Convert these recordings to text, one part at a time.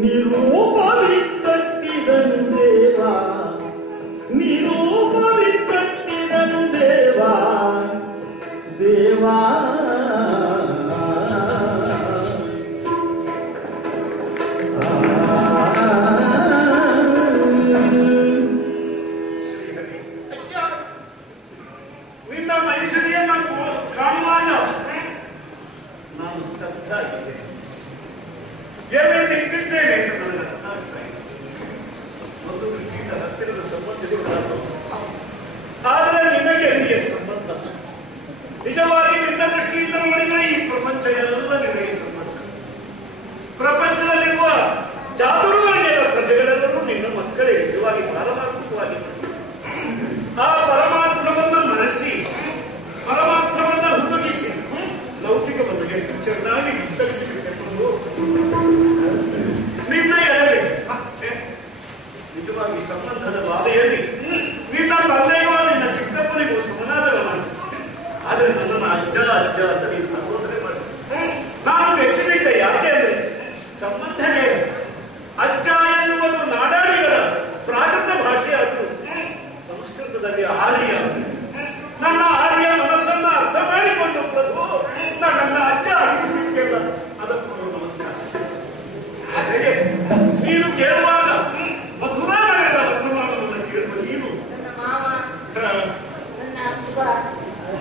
ನಿರೂಪಲಿ ತಟ್ಟಿದಂದೇವ ನಿರೂ ಆಗಿದೆ. ಎಲ್ಲಿ ನಿಂತಿದ್ದೇನೆ ಅಂತ ನನಗೆ ಅರ್ಥ ಆಗ್ತಾ ಇದೆ. ಒಂದು ದೃಷ್ಟಿಯಿಂದ ಹತ್ತಿರದ ಸಂಬಂಧಗಳು, ಆದರೆ ನಿನಗೆ ಎಲ್ಲಿಯ ಸಂಬಂಧ? ನಿಜವಾಗಿ ನಿನ್ನ ದೃಷ್ಟಿಯಿಂದ ನೋಡಿದರೆ ಈ ಪ್ರಪಂಚ ಎಲ್ಲ ನಿನಗೆ ಸಂಬಂಧ. ಪ್ರಪಂಚದಲ್ಲಿರುವ ಚಾತುರ್ವರ್ಗದ ಪ್ರಜೆಗಳೆಲ್ಲರೂ ನಿನ್ನ ಮಕ್ಕಳೇ. ನಿಜವಾಗಿ ಪಾರಮಾರ್ಥಿಕವಾಗಿ ಆ ಪರಮಾರ್ಥವನ್ನು ಮನಸ್ಸಿ, ಪರಮಾರ್ಥವನ್ನು ಹುದುಗಿಸಿ ಲೌಕಿಕ ಬದಲಿಗೆ ಚೆನ್ನಾಗಿ ವಿಸ್ತರಿಸಿಬಿಟ್ಟುಕೊಂಡು ನಿನ್ನ ಎಳವೆ ನಿಜವಾಗಿ ಸಂಬಂಧದ ಬಾಧೆಯಲ್ಲಿ ನಿನ್ನ ತಂದೆಯೋ ನಿನ್ನ ಚಿಕ್ಕಪ್ಪನಿಗೂ ಸಮನಾದವನು. ಆದರೆ ನನ್ನನ್ನು ಅಜ್ಜ ಅಜ್ಜ ಅಂತ ನೀನು ಸಂಬೋಧನೆ ಮಾಡ್ತೀನಿ. ನಾನು ಮೆಚ್ಚುತ್ತಿದ್ದೆ. ಯಾಕೆ ಅಂದರೆ ಸಂಬಂಧವೇ ಅಜ್ಜ ಎನ್ನುವುದು ನಾಡಾಡಿಗಳ ಪ್ರಾಕೃತ ಭಾಷೆಯಾದ್ದು. ಸಂಸ್ಕೃತದಲ್ಲಿ ಆರ್ಯ. ನನ್ನ ಆರ್ಯ ಮನಸ್ಸನ್ನು ಅರ್ಥ ಮಾಡಿಕೊಂಡು ಪ್ರಭು ನನ್ನ ಅಜ್ಜ ಅನಿಸಿಬಿಟ್ಟಿಲ್ಲ. ಅದಕ್ಕೂ ನಮಸ್ಕಾರ. ಹಾಗೆ ನೀನು ಕೇಳುವಾಗ ಮಥುರಾ ನಗರದ ವರ್ತಮಾನವನ್ನು ಕೇಳುವ ನೀನು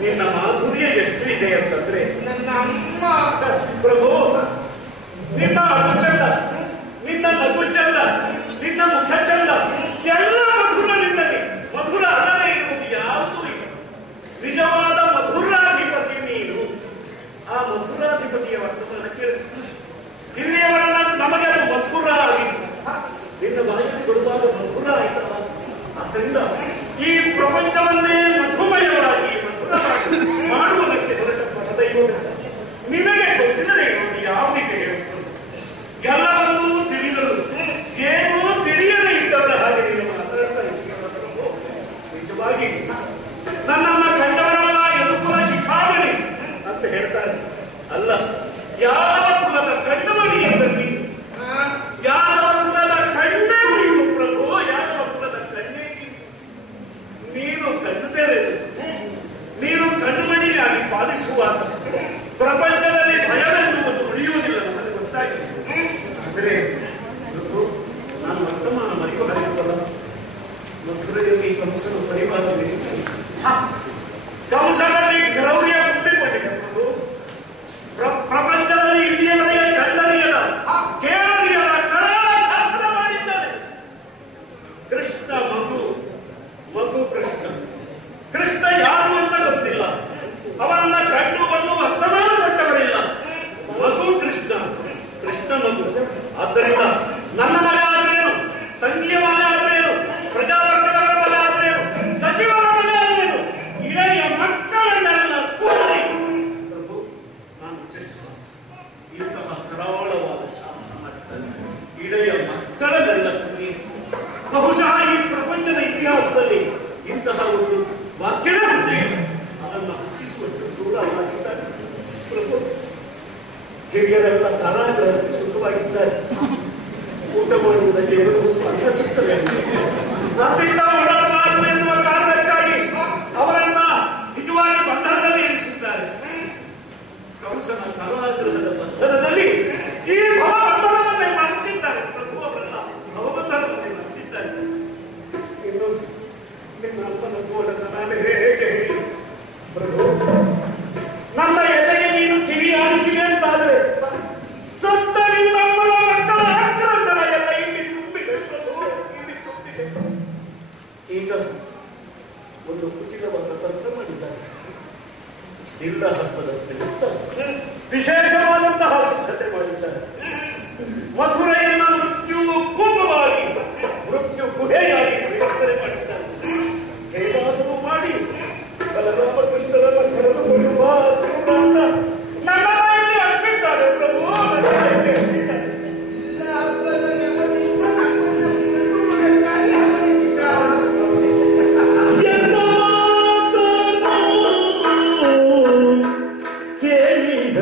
ನಿನ್ನ ಮಾಧುರ್ಯ ಎಷ್ಟು ಇದೆ ಅಂತಂದ್ರೆ ಪ್ರಭು ನಿನ್ನ ಅಳು ಚಂದ, ನಿನ್ನ ನಗು ಚಂದ, ನಿನ್ನ ಮುಖ ಚಂದ, ಎಲ್ಲ ಮಧುರ ನಿನ್ನಲ್ಲಿ. ಮಧುರ ಅಲ್ಲದೆ ಇರುವುದು ಯಾವುದೂ ಇಲ್ಲ. ನಿಜವಾದ ಮಧುರಾಧಿಪತಿ ನೀನು. ಆ ಮಧುರಾಧಿಪತಿಯ ವರ್ತಮಾನ ಕೇಳಿಸ್ತೀನಿ. ಇಲ್ಲಿಯವರೆಲ್ಲ ನಮಗೆ ಅದು ಮಧುರ ಆಗಿತ್ತು. ನಿನ್ನ ಬಾಯಿಗೆ ಕೊಡುವಾಗ ಮಧುರ ಆಯ್ತಲ್ಲ. ಆದ್ದರಿಂದ ಈ ಪ್ರಪಂಚವನ್ನೇ ಮಧುಮಯವಾಗಿ ಮಧುರವಾಗಿ ಮಾಡುವುದಕ್ಕೆ ಹೊರಟ ಪರದೈವಗಳು ನಿನಗೆ ಗೊತ್ತಿಲ್ಲದೆ ಇರುವುದು ಯಾವುದಿದೆ ಹೇಳ್ಕೊಂಡು ಎಲ್ಲವನ್ನೂ ತಿಳಿದರು. ಏನೂ ತಿಳಿಯದೇ ಇದ್ದವರ ಹಾಗೆ ನೀನು ಮಾತಾಡ್ತಾ ಇದ್ದೀವಿ. ನಿಜವಾಗಿ ನನ್ನನ್ನು ಕಂಡವರಲ್ಲ ಎದುಕುಲ ಶಿಖಾಮಣಿ ಅಂತ ಹೇಳ್ತಾರೆ. ಅಲ್ಲ, ಯಾವ ಕುಲದ ಕಣ್ಣಮಣಿ ಎಂದಲ್ಲಿ ಯಾವ ಕುಲದ ಕಣ್ಣೇ ನೀನು ಪ್ರಭು, ಯಾವ ಕುಲದ ಕಣ್ಣೇ ನೀನು ಕಣ್ಣುತ್ತೇವೆ. ನೀನು ಕಣ್ಣುಮಣಿಯಾಗಿ ಪಾಲಿಸುವಾಗ ಪ್ರಪಂಚದಲ್ಲಿ ಭಯವೆನ್ನುವುದು ಉಳಿಯುವುದಿಲ್ಲ. ನನಗೆ ಗೊತ್ತಾಗಿದೆ. ಆದರೆ ನಾನು ವರ್ತಮಾನ ಮರಿಬಾರಲ್ಲ. ಮಧುರೆಯಲ್ಲಿ ಕಂಸನು ಪರಿವಾರದಲ್ಲಿ ಕಂಸನಲ್ಲಿ ಕ್ರೌರ್ಯ ತುಂಬಿಕೊಂಡಿರುವುದು. ಪ್ರಪಂಚದಲ್ಲಿ ಇಲ್ಲಿಯವರೆಗೆ ಕಂಡರಿಯದ ಕೇರಳಿಯದ ಕರಾಳ ಶಾಸನ ಮಾಡಿದ್ದಾನೆ. ಕೃಷ್ಣ ಮಗು ಕೃಷ್ಣ. ಕೃಷ್ಣ ಯಾರು ಅಂತ ಗೊತ್ತಿಲ್ಲ. ಅವನನ್ನ ಕಂಡು ಬಂದು ವರ್ತಮಾನ ಕೊಟ್ಟವರಿಲ್ಲ. ಮಗು ಕೃಷ್ಣ, ಕೃಷ್ಣ ಮಗು. ಆದ್ದರಿಂದ ನನ್ನ ಮಗ ಆದ್ರೇನು, ತಂಗಿಯ ಮಗ ಆದ್ರೇನು, ಪ್ರಜಾವರ್ಗದವರ ಮಗ ಆದ್ರೇನು, ಸಚಿವರ ಮಗ ಆದ್ರೇನು, ಇಳೆಯ ಮಕ್ಕಳನ್ನೆಲ್ಲ ಕೂಡಿ ಪ್ರಭು ನಾನು ಉಚ್ಚರಿಸುವ ಇಂತಹ ಕರಾಳವಾದ ಶಾಸನ ಮಾಡಿದ್ದಾನೆ. ಇಳೆಯ ಮಕ್ಕಳನ್ನೆಲ್ಲ ಕೂಡಿ. ಬಹುಶಃ ಈ ಪ್ರಪಂಚದ ಇತಿಹಾಸದಲ್ಲಿ ಇಂತಹ ಒಂದು ವಾಕ್ಯನೇ ಉಂಟೆ. ಅದನ್ನು ಹುಟ್ಟಿಸುವಷ್ಟು ದೂರವಾಗಿದ್ದಾರೆ ಪ್ರಭು. ಹಿರಿಯರೆಲ್ಲ ಕಾರಾಗೃಹಕ್ಕೆ ಸುಖವಾಗಿದ್ದಾರೆ. ಊಟ ಮಾಡುವುದಕ್ಕೆ ಅನ್ನ ಸಿಗ್ತದೆ. ಅದರಿಂದ ಒಳಬಾರದು ಎನ್ನುವ ಕಾರಣಕ್ಕಾಗಿ ಅವರನ್ನ ನಿಜವಾಗಿ ಬಂಧನದಲ್ಲಿ ಇರಿಸಿದ್ದಾರೆ. ಕಂಸನ ಕಾರಾಗೃಹದ ಬಂಧನದಲ್ಲಿ ಈ ಭವಬಂಧನವನ್ನೇ ಮಾಡ್ತಿದ್ದಾರೆ ಪ್ರಭು. ಅವರೆಲ್ಲ ಭವಬಂಧನವನ್ನೇ ಮಾಡ್ತಿದ್ದಾರೆ. ಇನ್ನು ನಿನ್ನ ಅಪ್ಪನ ಗೋಳನ್ನು ನಾನು ಹೇಗೆ ಹೇಳಿ ಪ್ರಭು? ನನ್ನ ಎದೆಗೆ ನೀನು ಕಿವಿ ಆಡಿಸಿದೆ ಅಂತಾದ್ರೆ ಸತ್ತ ನಿನ್ನಮ್ಮನ ಮಕ್ಕಳ ಆಕ್ರಂದನ ಎಲ್ಲ ಇಲ್ಲಿ ತುಂಬಿದೆ ಪ್ರಭು, ಇಲ್ಲಿ ತುಂಬಿದೆ. ಈಗ ಒಂದು ಕುಚಿಲವಾದ ತಂತ್ರ ಮಾಡಿದ್ದಾರೆ. ಇಲ್ಲ ಹಬ್ಬದಂತೆ ವಿಶೇಷವಾದಂತಹ ಸಿದ್ಧತೆ ಮಾಡಿದ್ದಾರೆ. ಮಥುರೆಯನ್ನು ಮೃತ್ಯು ಕೂಪವಾಗಿ, ಮೃತ್ಯು ಗುಹೆಯಾಗಿ ಪರಿವರ್ತನೆ ಮಾಡಿದ್ದಾರೆ. ಹೇಗಾದರೂ ಮಾಡಿ ಬಲರಾಮಕೃಷ್ಣರನ್ನ ಕರೆದುಕೊಂಡು ಬಾ ಅಂತ ನನ್ನ ಮನೆಯಲ್ಲಿ ಅಂತಿದ್ದಾರೆ ಪ್ರಭು. ಕೇಳಿದ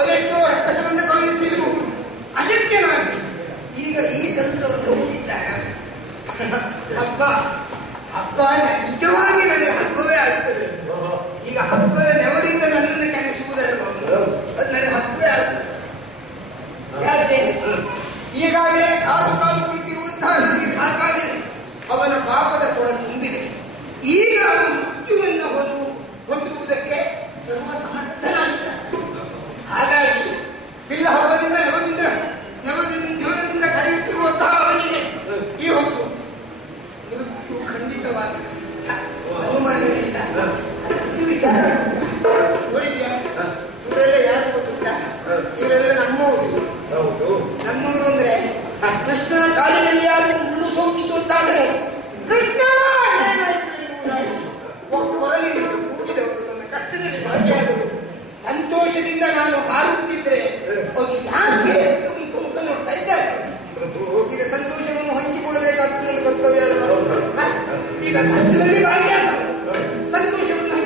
ಅದೆಷ್ಟೋ ರಕ್ಕಸವನ್ನು ಕಳುಹಿಸಿದ್ರು ಅಶಕ್ಯನಾಗಿ ಈಗ ಈ ತಂತ್ರವನ್ನು ಹೋಗಿದ್ದಾರೆ. ಹಬ್ಬ ಹಬ್ಬ ನಿಜವಾಗಿ ನನಗೆ ಹಬ್ಬವೇ ಆಗ್ತದೆ. ಈಗ ಹಬ್ಬದ ನೆವದಿಂದ ನನ್ನನ್ನು ಕೆಣಿಸುವುದಲ್ಲ, ಅದು ನನಗೆ ಹಬ್ಬವೇ ಆಗ್ತದೆ. ಯಾಕೆ ಈಗಾಗಲೇ ಕಾಲು ಕಾಲು ಕುಳಿತಿರುವಂತಹ ನನಗೆ ಸಾಕಾಗಿದೆ. ಅವನ ಪಾಪದ ಕೊಡ ತುಂಬಿದೆ. ಈಗ ಅವನು ಮೃತ್ಯುವನ್ನು ಹೊಂದುವುದಕ್ಕೆ ಸರ್ವ ಸಮರ್ಥನಾಗಿದ್ದಾನೆ. ಹಾಗಾಗಿ ಬಿಲ್ಲ ಹಬ್ಬದಿಂದ ಜೀವನದಿಂದ ಕರೆಯುತ್ತಿರುವಂತಹ ಅವನಿಗೆ ಈ ಹೊತ್ತು ಮೃತ್ಯು ಖಂಡಿತವಾಗಿ ಅನುಮಾನವಿಲ್ಲ. ವಿಚಾರ ನೋಡಿದ್ಯಾ? ಇವರೆಲ್ಲ ಯಾರು ಗೊತ್ತಿಲ್ಲ, ಇವರೆಲ್ಲ ನಮ್ಮವರು. ನಮ್ಮವರು ಅಂದ್ರೆ ಕೃಷ್ಣನ ಕಾಲಿನಲ್ಲಿ ಯಾರು ಮುಳ್ಳು ಸೋಕಿತು ಅಂತಾದರೆ ಕೃಷ್ಣ ಕೊರಲಿ ಕೂಗಿದವರು, ನನ್ನ ಕಷ್ಟದಲ್ಲಿ ಭಾಗಿಯಾದರು. ಸಂತೋಷದಿಂದ ನಾನು ಹಾರುತ್ತಿದ್ರೆ ಹೋಗಿ ಯಾಕೆ ನೋಡ್ತಾ ಇದ್ದಾರೆ. ಈಗ ಸಂತೋಷವನ್ನು ಹಂಚಿಕೊಳ್ಳಬೇಕಾದ ನನ್ನ ಕರ್ತವ್ಯ ಅಲ್ಲ. ಈಗ ಕಷ್ಟದಲ್ಲಿ ಭಾಗಿಯಾದ ಸಂತೋಷವನ್ನು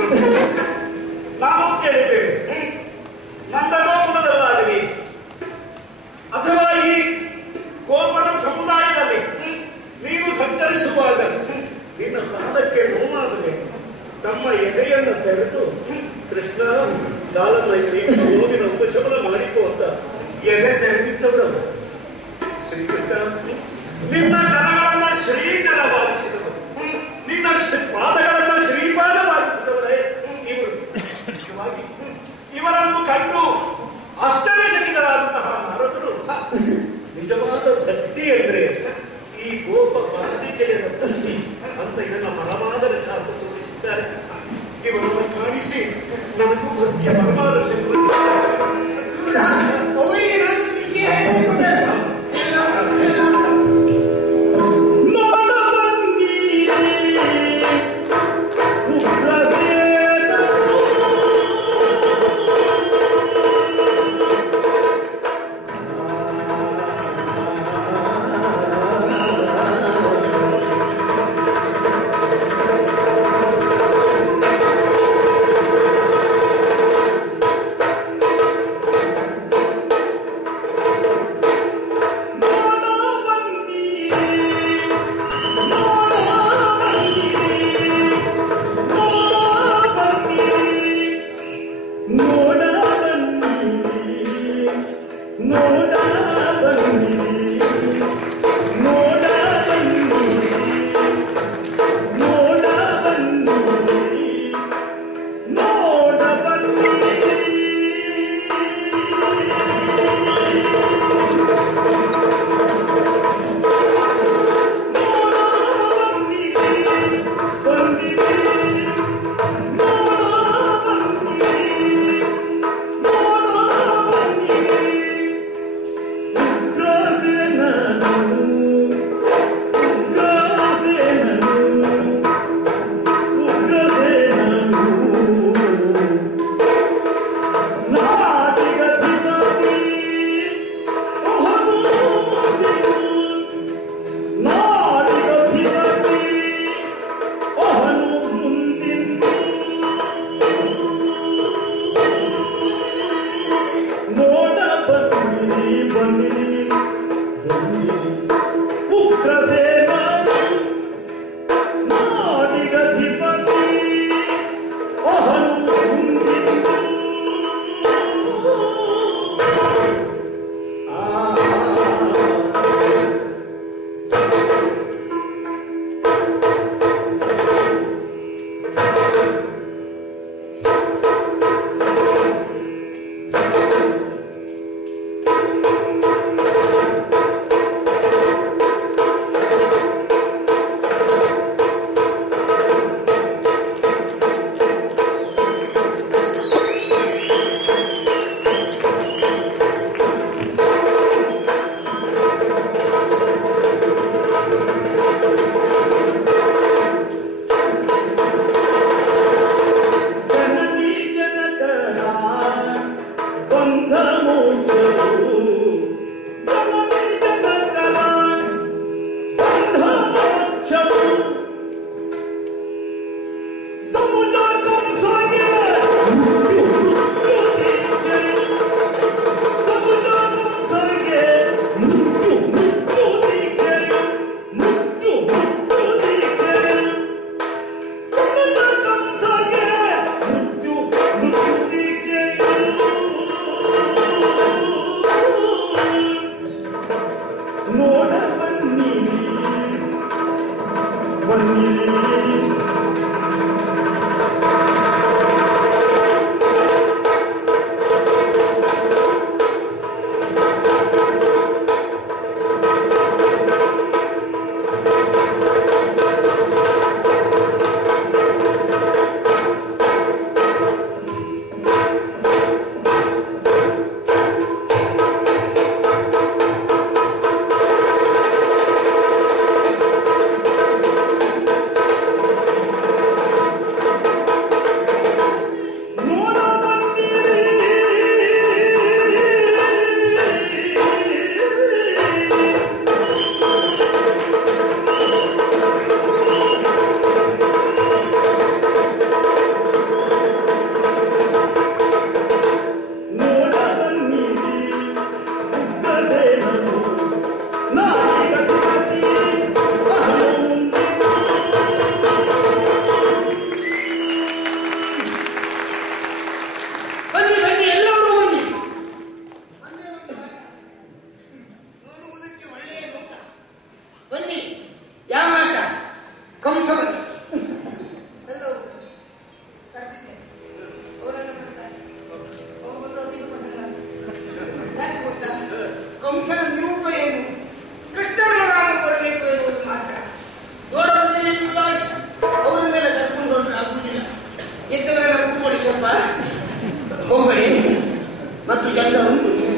ನಾವು ಕೇಳಿದ್ದೇವೆ, ನಂದಗೋಪುರದಲ್ಲಾಗಲಿ ಅಥವಾ ಈ ಗೋಪದ ಸಮುದಾಯದಲ್ಲಿ ನೀನು ಸಂಚರಿಸುವಾಗ ನಿನ್ನ ಪಾದಕ್ಕೆ ನೋವಾದರೆ ತಮ್ಮ ಎದೆಯನ್ನು ತೆರೆದು ಕೃಷ್ಣ ಕಾಲದಲ್ಲಿ ನೋವಿನ ಉಪಶಮನ ಮಾಡಿಕೋ ಅಂತ ಎದೆ ತೆರೆದಿದ್ದವರು ಶ್ರೀಕೃಷ್ಣ. ನಿನ್ನ ಜನಗಳನ್ನ ಶ್ರೀಕರವಾಗಿಸಿದವರು, ನಿನ್ನ ಪಾದಗಳನ್ನ ಶ್ರೀಪಾದವಾಗಿಸಿದವರೇ ಇವರು. ಮುಖ್ಯವಾಗಿ ಇವರನ್ನು ಕಂಡು ಆಶ್ಚರ್ಯಚಕಿತರಾದಂತಹ ನಾರದರು ನಿಜವಾದ ಭಕ್ತಿ ಎಂದರೆ ಈ ಗೋಪ ಬಾಲಿಕೆಯರ ಭಕ್ತಿ ಅಂತ ಇದನ್ನ ಪರಮಾದರ ಶಾಸ್ತ್ರ ತೋರಿಸಿದ್ದಾರೆ. ಇವರನ್ನು ಕಾಣಿಸಿ ನನಗೂ ಭಕ್ತಿಯ ಪರಮಾದರ್ಶ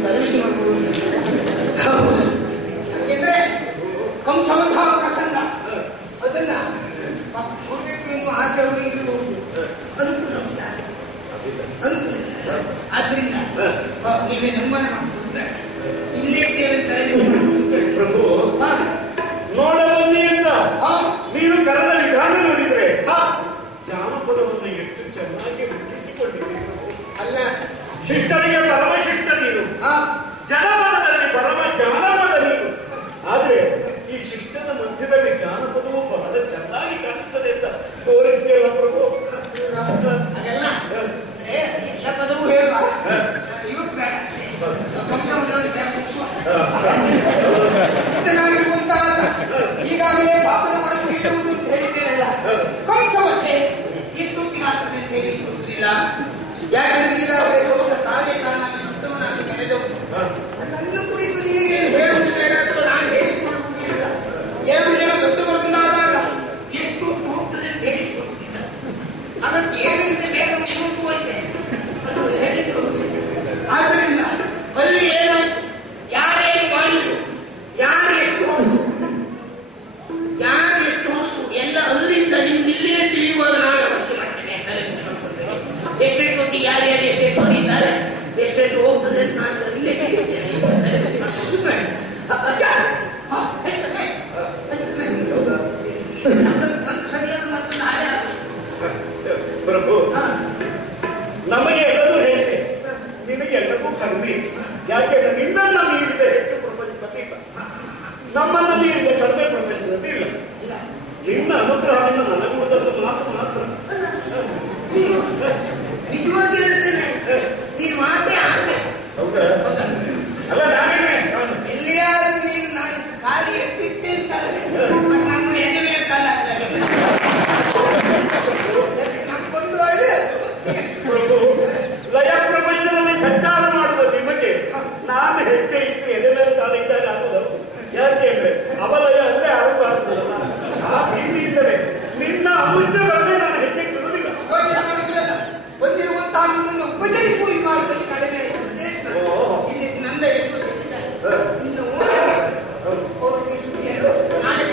ಗರ್ವಿಸಿ ಮಾಡ್ಬೋದು. ಯಾಕೆಂದ್ರೆ ಕಂಸವಂತಹ ಪ್ರಸಂಗ ಅದನ್ನ ಕೊಡಬೇಕು ಎನ್ನುವ ಆಸೆ ಅವರಿಗೆ ಇರಬಹುದು. ಅನುಕೂಲ ಉಂಟಾ? ಅನುಕೂಲ. ಆದ್ರಿಂದ ನೀವೇ ನಿರ್ಮಾಣ ಮಾಡ್ಕೊಂಡ್ರೆ ಇಲ್ಲೇ ಇದ್ದೇವೆ ಪ್ರಭು ನೋಡ ಬನ್ನಿ ಅಂತ ನೀನು ಕರೆದ ವಿಧಾನ ನೋಡಿದ್ರೆ ಜಾನಪದವನ್ನು ಎಷ್ಟು ಚೆನ್ನಾಗಿ ರೂಪಿಸಿಕೊಂಡಿದ್ದೀರಿ. ಅಲ್ಲ ಶಿಷ್ಟರಿಗೆ ಪರಮಶಿಷ್ಟ ನೀನು, ಜನಪದದಲ್ಲಿ ಪರಮ ಜಾನಪದ ನೀನು. ಆದ್ರೆ ಈ ಶಿಷ್ಟದ ಮಧ್ಯದಲ್ಲಿ ಜಾನಪದವು ಬಹಳ ಚೆನ್ನಾಗಿ ಕಾಣಿಸ್ತದೆ ಅಂತ ತೋರಿಸ್ತೀಯಲ್ಲ ಪ್ರಭು. ಅದೆಲ್ಲ ಎಲ್ಲ ಪದವು ಹೇಳುವ ಇವತ್ತು ಬೇಡ ಅಷ್ಟೇ. ಈಗಾಗಲೇ ಪಾಪದ ಒಳಗೆ ಬೀಳುವುದು ಅಂತ ಹೇಳಿದ್ದೇನಲ್ಲ, ಕಂಸವತ್ತೆ ಇಷ್ಟೊತ್ತಿಗಾಗ್ತದೆ ಅಂತ ಹೇಳಿ ತೋರಿಸುವುದಿಲ್ಲ. ಯಾಕಂದ್ರೆ ಈಗಾಗಲೇ ದೋಷ ತಾನೇ ಕಾರಣಾಗಿ ಶಬ್ದವನಾಗಿ ನಡೆದವು. ನನ್ನ ಕುರಿತು ನಿನಗೆ ಹೇಳುವುದು ಬೇಡ ಅಂತ ನಾನು ಹೇಳಿಕೊಳ್ಳುವುದಿಲ್ಲ. 2 ಜನ ದೊಡ್ಡವರನ್ನಾದಾಗ ಎಷ್ಟು ಹೋಗ್ತದೆ ಅಂತ ಹೇಳಿಕೊಳ್ಳುವುದಿಲ್ಲ. ಅದಕ್ಕೆ ಏನಿದೆ ಬೇಗ ಮುಗಿಸುವಂತೆ ಅದು ಹೇಳಿದ್ರು. ಆದ್ದರಿಂದ ಅಲ್ಲಿ ಏನಾಯ್ತು, ಯಾರೇನು ಮಾಡಿದ್ರು, ಯಾರು ಎಷ್ಟು ಹೊಡೆದು ಎಲ್ಲ ಅಲ್ಲಿಂದ ನಿಮ್ಗಿಲ್ಲೇ ತಿಳಿಯುವಾಗ ನಾನು ಅವಶ್ಯ ಮಾಡ್ತೇನೆ. ಎಷ್ಟೆಷ್ಟು ಹೊತ್ತಿಗೆ ಯಾರ್ಯಾರು ಎಷ್ಟೆಷ್ಟು ಹೊಡಿತಾರೆ, ಎಷ್ಟೆಷ್ಟು ಹೋಗ್ತದೆ ಅಂತ ನಾನು ಇಲ್ಲೇ ತಿಳಿಸ್ತೇನೆ. ಸರಿಯಾದ ಮತ್ತು ನಾಳೆ ಪ್ರಭು ನಮಗೆ ಎಲ್ಲರೂ ಹೆಚ್ಚೆ, ನಿನಗೆ ಎಲ್ಲರೂ ಕಡಿಮೆ. ಯಾಕೆಂದ್ರೆ ನಿನ್ನನ್ನ ಮೀರಿದ ಹೆಚ್ಚು ಪ್ರಪಂಚದಲ್ಲಿ ಇಲ್ಲ, ನಮ್ಮನ್ನ ಮೀರಿದ ಕಡಿಮೆ ಪ್ರಪಂಚದಲ್ಲಿ ಇಲ್ಲ. ನಿನ್ನ ಅನುಗ್ರಹವನ್ನು ನನಗುವುದನ್ನು ಮಾತ್ರ ನಿಜವಾಗಿ ಹೇಳ್ತೇನೆ, ನೀನು ಮಾತೇ ಆಡ್ಬೇಕು. ಹೌದಾ? ಅಲ್ಲ ನಾನೇ ಎಲ್ಲಿಯಾದ್ರೂ ನೀನು ನಾನು ಖಾಲಿ ಎತ್ತಿಟ್ಟೆ ಅಂತಾರೆ, ನಮ್ಮ ಎಣ್ಣೆ ಕಾಲ ನಮ್ಗೊಂದು ಒಳ್ಳೆ ಪ್ರಭು ಲಯ ಪ್ರಪಂಚದಲ್ಲಿ ಸಂಚಾರ ಮಾಡುವ ನಿಮಗೆ ನಾನು ಹೆಚ್ಚೆ ಇಟ್ಟು ಎದೆ ಮೇಲೆ ಕಾಲಿಟ್ಟಾಗ ಆಗುವುದು. ಯಾಕೆಂದ್ರೆ ಅವಲಯ ಅಂದ್ರೆ ಆರಂಭ ಆಗ್ತದಲ್ಲ, ಆ ಭೀತಿಯಿಂದಲೇ ನಿನ್ನ ಅಮೂಲ್ಯ ಬರದೆ ನಾನು ಹೆಚ್ಚೆ ಬಿಡುವುದಿಲ್ಲ. ಬಂದಿರುವಂತಹ ನಿಮ್ಮನ್ನು ಉಪಚರಿಸುವ ವಿಭಾಗದಲ್ಲಿ ಕಡಿಮೆ ಇರುತ್ತೆ. ಇಲ್ಲಿ ನಂದ ಎಷ್ಟು ಇನ್ನು ನಾಳೆ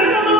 ಬೆಳಗಾವಿ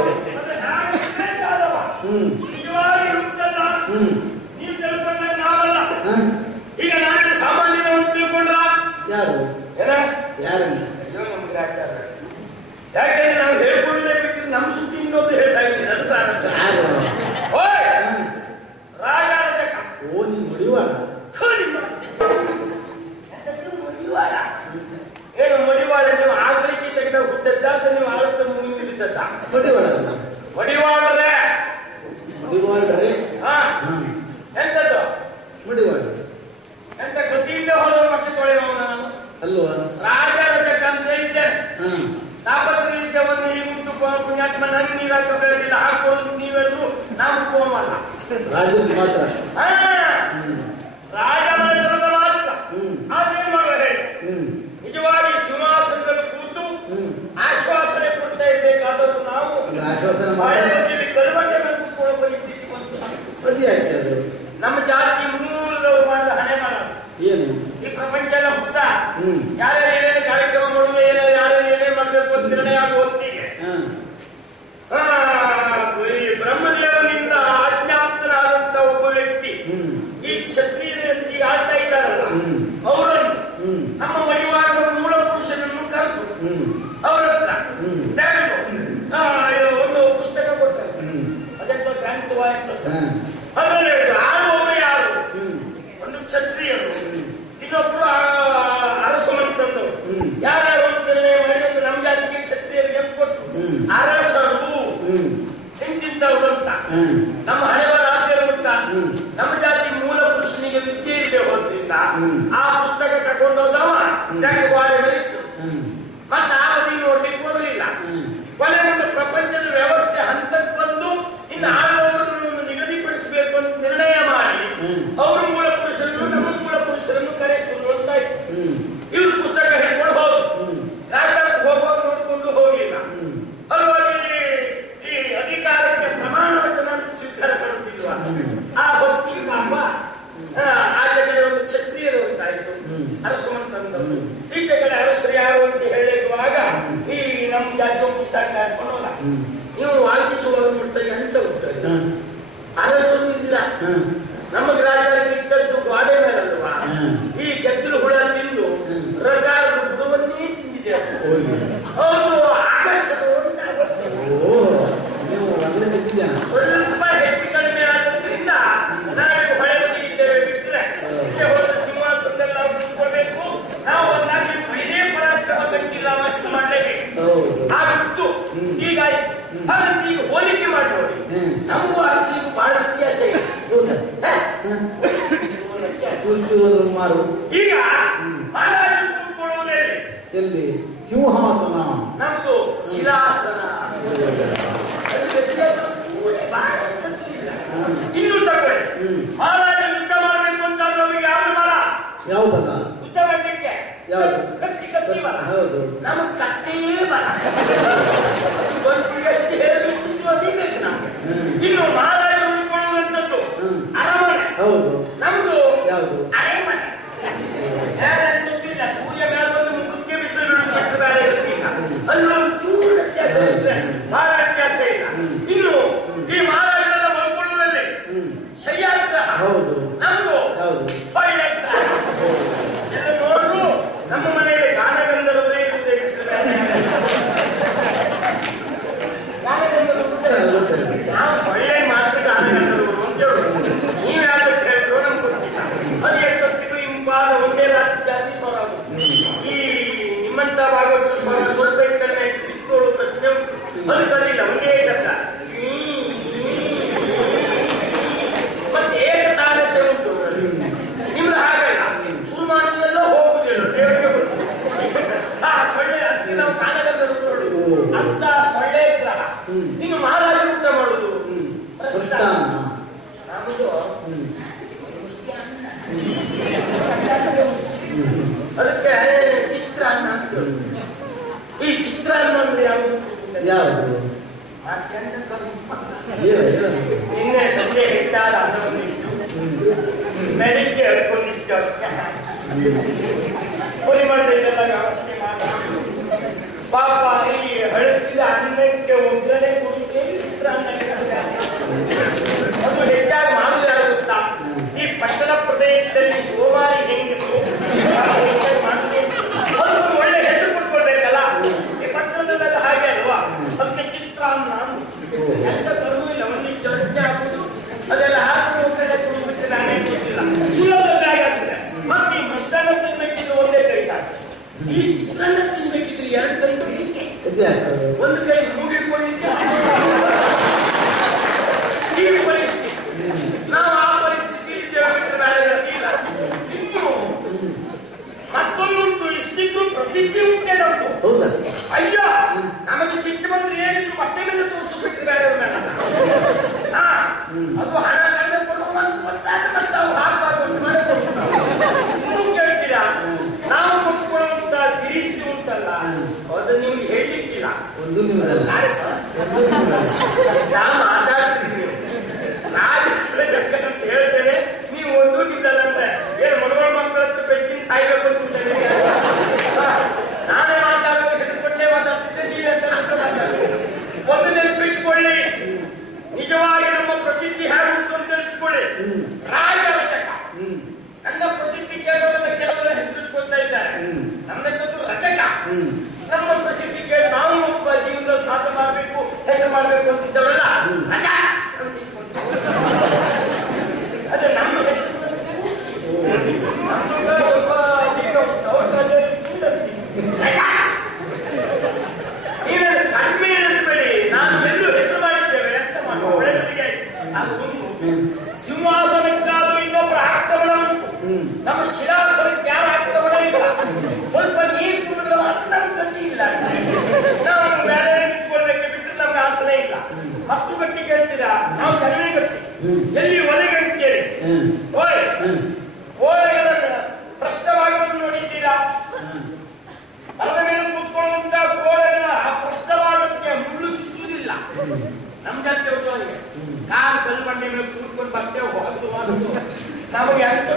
ಮತ್ತೆ ನಾನು ಶ್ರೇಷ್ಠ ಆದವ. ನಿಜವಾಗಿ ಹುಟ್ಟಲ್ಲ. ನೀವು ತಿಳ್ಕೊಂಡ ನಾವಲ್ಲ. ಈಗ ನಾನು ಸಾಮಾನ್ಯವನ್ನು ತಿಳ್ಕೊಂಡ್ರ ಯಾರು ಏನ ಯಾರನ್ನು ಅಯ್ಯೋ ನಮ್ಗೆ ಆಚಾರ. ಯಾಕಂದ್ರೆ ನಾವು ಹೇಳ್ಕೊಂಡೇ ಬಿಟ್ಟು ನಮ್ಮ ಸುದ್ದಿ ಇನ್ನೊಬ್ರು ಹೇಳ್ತಾ ಇದ್ದೀನಿ ಅರ್ಥ ಆಗುತ್ತೆ. ಓಯ್ ರಾಜಾರಚಕ ಓ ನೀನು ಮಡಿವಾಳ ಮಡಿವಾಳ ಏನು ಮಡಿವಾಳ? ನೀವು ಆಕಳಿಕೆ ತೆಗೆದ ಹುಟ್ಟದ್ದ ಅಂತ ನೀವು ಆಳತ್ತ ಮುಗಿಬಿಟ್ಟದ್ದ ಮಡಿವಾಳ ಮಡಿವಾಳ್ರೆ ಮಡಿವಾಳ್ರೆ ಹಾ ಎಂತದ್ದು ಮಡಿವಾಳ ಎಂತ ಕೃತಿಯಿಂದ ಹೋದವರು ಮತ್ತೆ ತೊಳೆಯುವ ನಾನು ಅಲ್ವಾ ರಾಜಾರಚಕ ಅಂತ ಇದ್ದೇನೆ. ತಾಪತ್ರಿತ್ಯವನ್ನು ಈ ಮುಟ್ಟು ಪುಣ್ಯಾತ್ಮ ನನಗೆ ನೀರಾಕ ಬೆಳೆದಿಲ್ಲ ಹಾಕೊಳ್ಳೋದು ನೀವು ಹೇಳಿದ್ರು ನಾವು ಕೋಮಲ್ಲ ರಾಜರಿಗೆ ಮಾತ್ರ ರಾಜಮನೆತನದ ಮಾತ್ರ. ಆದ್ರೇನ್ ಮಾಡುವ ಹೇಳಿ? ನಿಜವಾಗಿ ಸಿಂಹಾಸನದಲ್ಲಿ ಕೂತು ಆಶ್ವಾಸನೆ ಕೊಡ್ತಾ ಇರ್ಬೇಕಾದರೂ ನಾವು ಆಶ್ವಾಸನೆ ಕರುವಂತೆ ಮೇಲೆ ಕೂತ್ಕೊಳ್ಳೋ ಪರಿಸ್ಥಿತಿ ಬಂತು. ಅದೇ ಆಯ್ತು ಅದು ನಮ್ಮ ಜಾತಿ ಮೂಲದವರು ಮಾಡಿದ ಹಣೆ ಮಾಡ ಏನು ಈ ಪ್ರಪಂಚ ಎಲ್ಲ ಹುಟ್ಟ ಯಾರು ಏನೇನು ಕಾರ್ಯಕ್ರಮ ಮಾಡುದು ಯಾರು ಏನೇನು ಮಾಡಬೇಕು ಅಂತ ನಿರ್ಣಯ ಆಗುವ ಹೊತ್ತಿಗೆ ಬ್ರಹ್ಮದೇವನಿಂದ ಆಜ್ಞಾಪ್ತನಾದಂತ ಒಬ್ಬ ವ್ಯಕ್ತಿ ಈ ಕ್ಷತ್ರಿಯರಂತೆ ಆಳ್ತಾ ಇದ್ದಾರಲ್ಲ ಅವರನ್ನು ನಮ್ಮ ಮಡಿವಾಳದ ಮೂಲ ಪುರುಷನನ್ನು ಕರೆದು ಅವರ ಹತ್ರ ತೆಗೆದು ಒಂದು ಪುಸ್ತಕ ಕೊಡ್ತಾರೆ. ಅದೆಂತ ಗ್ರಂಥವಾಯಿತು. ಅದರಲ್ಲಿ ಹೇಳಿದ್ರು ಆಳುವವರು ಯಾರು? ಒಂದು ಕ್ಷತ್ರಿಯರು, ಇನ್ನೊಬ್ರು ಅರಸಮಂತಂದವರು. ಯಾರ್ಯಾರು ಅಂತ ನಿರ್ಣಯ ಮಾಡಿ ಒಂದು ನಮ್ಮ ಜಾತಿಗೆ ಕ್ಷತ್ರಿಯರಿಗೆ ಕೊಟ್ಟು ಅರಸರು ಇಂತಿದ್ದವರು ಅಂತ ನಮ್ಮ ಹಳೆಯವರ ಆದ್ಯರು ಅಂತ ನಮ್ಮ ಜಾತಿ ಮೂಲ ಪುರುಷನಿಗೆ ವಿದ್ಯೆ ಇದೆ ಹೋದ್ರಿಂದ ಆ ಪುಸ್ತಕ ತಗೊಂಡೋದವ ಬಾಳೆ ಬೆಳೀತು. ಮತ್ತೆ ಆ ಬದಿ ನೋಡ್ಲಿಕ್ಕೆ ಬರಲಿಲ್ಲ. ಕೊನೆ ಒಂದು ಪ್ರಪಂಚದ ವ್ಯವಸ್ಥೆ ಹಂತಕ್ಕೆ ಬಂದು ಇನ್ನು ಆಳುವವರನ್ನು ನಿಗದಿಪಡಿಸಬೇಕು ಅಂತ ನಿರ್ಣಯ ಮಾಡಿ ಅವರು ಮೂಲ ಪುರುಷರನ್ನು ನಮ್ಮ ಮೂಲ ಪುರುಷರನ್ನು ಕರೆಸಿಕೊಂಡು ಹೋಗ್ತಾ ಇತ್ತು. ಇವ್ರು ಪುಸ್ತಕ ಹಿಡ್ಕೊಂಡು ಹೋದ್ರು. ರಾಜಕ್ಕೆ ಹೋಗೋದು ನೋಡಿಕೊಂಡು ಹೋಗಿಲ್ಲ. ಅಲ್ವಾಗಿ ಈ ಅಧಿಕಾರಕ್ಕೆ ಪ್ರಮಾಣ ವಚನ ಸ್ವೀಕಾರ ಮಾಡುತ್ತಿಲ್ವ ಆ ಭಕ್ತಿಗೆ ಪಾಪ ಆಚೆ ಕಡೆ ಒಂದು ಕ್ಷತ್ರಿಯರು ಹೋಗ್ತಾಯಿತ್ತು ಅರಸುವಂತಂದವರು. ಈಚೆ ಕಡೆ ಅರಸರು ಯಾರು ಅಂತ ಹೇಳಿರುವಾಗ ಈ ನಮ್ಮ ಜಾತಿಯ ಪುಸ್ತಕ ಹಾಕೊಂಡಲ್ಲ ನೀವು ವಾಚಿಸುವ ಮುಟ್ಟಗೆ ಅಂತ ಹೋಗ್ತಾರೆ. ಅರಸರು ಇಲ್ಲ ನಮ್ಮ ರಾಜ್ಯದಲ್ಲಿ ಇದ್ದದ್ದು ಗೋಡೆ ಮೇಲಲ್ವಾ ಈ ಗೆದ್ದಲು ಹುಳ ತಿಂದು ರಕಾರದ ಬುಡವನ್ನೇ ತಿಂದಿದೆ. ಹೌದು ಆಕರ್ಷಕ ಸ್ವಲ್ಪ ಹೆಚ್ಚು ಕಡಿಮೆ ಆದ್ರಿಂದ ನಾಳೆ ಹೊಳೆ ಬದಿಗಿದ್ದೇವೆ ಬಿಟ್ಟರೆ ಇಲ್ಲೇ ಹೋದ ಸಿಂಹಾಸನದಲ್ಲಿ ನಾವು ಕೂತ್ಕೊಳ್ಬೇಕು. ನಾವು ಒಂದಾಗಿ ಇದೇ ಪರಾಕ್ರಮ ಗಂಟಿಲ್ಲ ಮಸ್ತ್ ಮಾಡಲೇಬೇಕು ಆಗಿತ್ತು. ಹೀಗಾಯ್ತು. ಹಾಗಂತ ಈಗ ಹೋಲಿಕೆ ಮಾಡಿ ನೋಡಿ ನಮಗೂ ಅರಸಿಗೂ ಬಹಳ ವ್ಯತ್ಯಾಸ ಇದೆ. ಈಗ ಮಹಾರಾಜರು ಕೂತ್ಕೊಳ್ಳುವುದೇ ಎಲ್ಲಿ ಸಿಂಹಾಸನ ನಮ್ದು ಶಿಲಾಸನ. ಇನ್ನು ತಗೊಳ್ಳಿ ಮಹಾರಾಜ ಯುದ್ಧ ಮಾಡಬೇಕು ಅಂತ ನಮಗೆ ಯಾರು ಬಲ ಯಾವ ಬಲ ಯುದ್ಧ ಮಾಡಲಿಕ್ಕೆ ಕತ್ತಿ ಬಲ. ನಮಗೆ ಕತ್ತೆಯೇ ಬಲ. ಎಷ್ಟು ಹೇಳಬೇಕು ಅದಿಬೇಕು ನಮ್ಗೆ. ಇನ್ನು ಮಹಾರಾಜರು ಉಳ್ಕೊಳ್ಳುವಂಥದ್ದು ಅರಮನೆ. ನಮ್ದು ಅರೆಮನೆ. ಗೊತ್ತಿಲ್ಲ ಸೂರ್ಯ ಮೇಲೆ ಬಂದು ಮುಖಕ್ಕೆ ಬಿಸಿಲು ಬೇರೆ ಇರ್ತೀಗ ಅಲ್ಲೊಂದು ಚೂರು ವ್ಯತ್ಯಾಸ ಇದ್ರೆ ಬಹಳ ವ್ಯತ್ಯಾಸ ಇಲ್ಲ. ಇನ್ನು ಈ ಮಹಾರಾಜರೆಲ್ಲ ಮಲ್ಕೊಳ್ಳುವುದಲ್ಲೇ ಶಯ್ಯಾಗ್ರಹ. ನಮ್ದು ಪೈಲಗ್ರಹ. ಎಲ್ಲ ನೋಡು ನಮ್ಮ ಮನೆಯಲ್ಲಿ ಗಾನಗಂಧರ್ವರೇ ಇರುತ್ತದೆ. ನಾವು ಸೊಳ್ಳೆ ಮಾತ್ರ ಗಾನಗಂಧರ್ವರು ಅಂತ ಹೇಳುದು. ನೀವು ಯಾವ್ದಕ್ಕೆ ಹೇಳ್ತೀರೋ ನಮ್ಗೆ ಗೊತ್ತಿಲ್ಲ. ಅದು ಎಷ್ಟೊತ್ತಿಗೂ ಇಂಪಾದ ಒಂದೇ ಜಾತಿ ಸ್ವರ. ಈ ನಿಮ್ಮಂತ ಭಾಗವತ ಸ್ವರ ಸ್ವಲ್ಪ ಹೆಚ್ಚು ಕಡಿಮೆ ಇಟ್ಕೊಳ್ಳೋ ಪ್ರಶ್ನೆ ಅದು ಕಲಿಲ್ಲ. ಒಂದೇ ಶಬ್ದ ಮತ್ತೆ ಏಕತಾನತೆ ಉಂಟು. ನಿಮ್ದು ಹಾಗಲ್ಲ. ಶುರು ಮಾಡಿದೆಲ್ಲ ಹೋಗುದಿಲ್ಲ ದೇವರಿಗೆ ಗೊತ್ತು. ಆ ಸೊಳ್ಳೆ ಅದಕ್ಕೆ ನಾವು ಗಾನಗಂಧರ್ವರು ನೋಡುದು ಅಂತ ಸೊಳ್ಳೆ ಗ್ರಹ. ಇನ್ನು ಮಹಾರಾಜ ಊಟ ಮಾಡುದು ನಮ್ಮದು ಅದಕ್ಕೆ ಚಿತ್ರಾನ್ನ ಅಂತ. ಈ ಚಿತ್ರಾನ್ನ ಅಂದ್ರೆ ಯಾವುದು? ನಿನ್ನೆ ಸಂಜೆ ಹೆಚ್ಚಾದ ಅನ್ನವನ್ನು ಬೆಳಿಗ್ಗೆ ಹೇಳ್ಕೊಂಡಿಷ್ಟು ಅಷ್ಟೇ ಪರಿಮಳದೆಲ್ಲ ವ್ಯವಸ್ಥೆ ಮಾಡಿ ಪಾಪ ಈ ಹಳಸಿದ ಅನ್ನಕ್ಕೆ ಒಗ್ಗರಣೆ ಕೊಟ್ಟು ಚಿತ್ರಾನ್ನ ಅದು ಹೆಚ್ಚಾಗಿ ಮಾಡುವುದು ಯಾರು ಗೊತ್ತಾ? ಈ ಪಟ್ಟಣ ಪ್ರದೇಶದಲ್ಲಿ ಸೋಮಾರಿ ಹೆಂಗಸು ಹೆಚ್ಚಾಗಿ ಮಾಡುತ್ತೆ. ಅದಕ್ಕೆ ಒಳ್ಳೆ ಹೆಸರು ಕೊಟ್ಕೊಳ್ಬೇಕಲ್ಲ. ಈ ಪಟ್ಟಣದಲ್ಲೆಲ್ಲ ಹಾಗೆ ಅಲ್ವಾ? ಅದಕ್ಕೆ ಚಿತ್ರಾನ್ನ ಎಂತ ಬರುವುದಿಲ್ಲ, ಒಂದಿಷ್ಟು ಯೋಚನೆ ಹಾಕುದು ಅದೆಲ್ಲ ಹಾಕಿ ಒಬ್ಬರೇ ಕುಡಿಬಿಟ್ರೆ ನಾನೇ ಗೊತ್ತಿಲ್ಲ, ಸುಲಭವಾಗಿ ಆಗ್ತದೆ. ಮತ್ತೆ ಈ ಮಧ್ಯಾಹ್ನ ತಿನ್ಬೇಕಿದ್ರೆ ಒಂದೇ ಕೈ ಸಾಕು. ಈ ಚಿತ್ರಾನ್ನ ತಿನ್ಬೇಕಿದ್ರೆ ಎರಡು ಕೈ ಬಿಡಿಕೆ, ಒಂದು ಕೈ ಮೂಗಿಡ್ಕೊಳ್ಳಿಕ್ಕೆ ಈ ಪರಿಸ್ಥಿತಿ. ನಾವು ಆ ಪರಿಸ್ಥಿತಿ ಇಲ್ಲ. ಇನ್ನು ಮತ್ತೊಂದು ಇಷ್ಟಿದ್ದು ಪ್ರಸಿದ್ಧಿ ಉಂಟೆ ನಮ್ದು. ಅಯ್ಯ, ನಮಗೆ ಸಿಟ್ಟು ಬಂದ್ರೆ ಏನಿದ್ರು ಬಟ್ಟೆ ಮೇಲೆ ತೋರಿಸು ಬಿಟ್ಟರೆ ಬೇರೆ ಅದು ಹಣ ಕಂಡ ಗೊತ್ತಾದ ಮತ್ತೆ ನಾವು ಹಾಕಬಾರ್ದು ಮಾಡಿ ಕೇಳ್ತೀರಾ? ನಾವು ಕೊಟ್ಕೊಳ್ಳುವಂತ ಸಿರಿಸಿ ಉಂಟಲ್ಲ, ಅದು ನಿಮ್ಗೆ ಹೇಳಲಿಕ್ಕಿಲ್ಲ. ನಾವು ಮಾತಾಡ್ತಿದ್ದೀವಿ ರಾಜ ಅಂತ ಹೇಳ್ತೇನೆ, ನೀವು ಒಂದು ನಿಮ್ದಲ್ಲ ಅಂದ್ರೆ ಏನು ಮದುವೆ ಮಕ್ಕಳ ಹತ್ರ ಬೆಟ್ಟಿನ ಸಾಯ್ಬೇಕು ಅಂತ ನಾನೇ ಮಾತಾಡೋದು ಹಿಡ್ಕೊಂಡೇ ಮಾತಾಡ್ತಿದ್ದೆ. ಒಂದು ನೆನಪಿಟ್ಕೊಳ್ಳಿ, ನಿಜವಾಗಿ ನಮ್ಮ ಪ್ರಸಿದ್ಧಿ ಹೇಗೆ ಉಂಟು ಅಂತ ನೆನಪಿಟ್ಕೊಳ್ಳಿ. ರಾಜ ರಚಕ. ನನ್ನ ಪ್ರಸಿದ್ಧಿ ಕೇಳೋದನ್ನ ಕೆಲವೆಲ್ಲ ಹೆಸರು ಇಟ್ಕೊಳ್ತಾ ಇದ್ದಾರೆ. ನಮ್ಮದಕ್ಕಂತೂ ರಚಕ. ನಮ್ಮ ಪ್ರಸಿದ್ಧಿ ಕೇಳಿ ನಾವು ಒಬ್ಬ ಜೀವನದಲ್ಲಿ ಸಾಧನೆ ಮಾಡಬೇಕು, ಹೆಸರು ಮಾಡಬೇಕು ಅಂತಿದ್ದವರಲ್ಲ ರಚ. ಅದೇ ನಮ್ಮ ಹೆಸರು ನೀವೆಲ್ಲ ಕಡಿಮೆ ಎಣಿಸಬೇಡಿ. ನಾನು ಎಲ್ಲೂ ಹೆಸರು ಮಾಡಿದ್ದೇವೆ ಅಂತ ಮಾಡುವ ಒಳ್ಳೆಯದಿಗೆ ಅದು ಒಂದು ಸಿಂಹಾಸನಕ್ಕಾದ್ರೂ ಇನ್ನೊಬ್ಬರ ಆಕ್ರಮಣ ಉಂಟು. ನಮ್ಮ ಶಿಲಾಸನಕ್ಕೆ ಯಾರು ಆಕ್ರಮಣ ಇಲ್ಲ. ಸ್ವಲ್ಪ ನೀರು ಕುಡಿದ್ರೆ ಮಾತ್ರ ನಮ್ಗೆ ಗತಿ ಇಲ್ಲ. ನಾವು ಬೇರೆ ನಿಂತ್ಕೊಳ್ಬೇಕು ಬಿಟ್ಟರೆ ನಮ್ಗೆ ಆಸನೆ ಇಲ್ಲ. ಹತ್ತು ಗಟ್ಟಿ ಕೇಳ್ತೀರಾ, ನಾವು ಚಲನೆ ಗಟ್ಟಿ. ಎಲ್ಲಿ ಒಲೆಗೆ ಕೇಳಿ ಓಯ್ ಓಲೆಗಳನ್ನು ಪ್ರಶ್ನವಾಗಿ ನೋಡಿದ್ದೀರಾ? ಅದರ ಮೇಲೆ ಕೂತ್ಕೊಳ್ಳುವಂತ ಕೋಳೆಗಳ ಆ ಪ್ರಶ್ನವಾದಕ್ಕೆ ಮುಳ್ಳು ಚುಚ್ಚುವುದಿಲ್ಲ. ನಮ್ ಜಾತಿ ಕಾರ್ ಕಲ್ಲು ಬಂಡೆ ಮೇಲೆ ಕೂತ್ಕೊಂಡು ಬರ್ತೇವೆ ಹೋಗುದು ನಮಗೆ ಅಂತ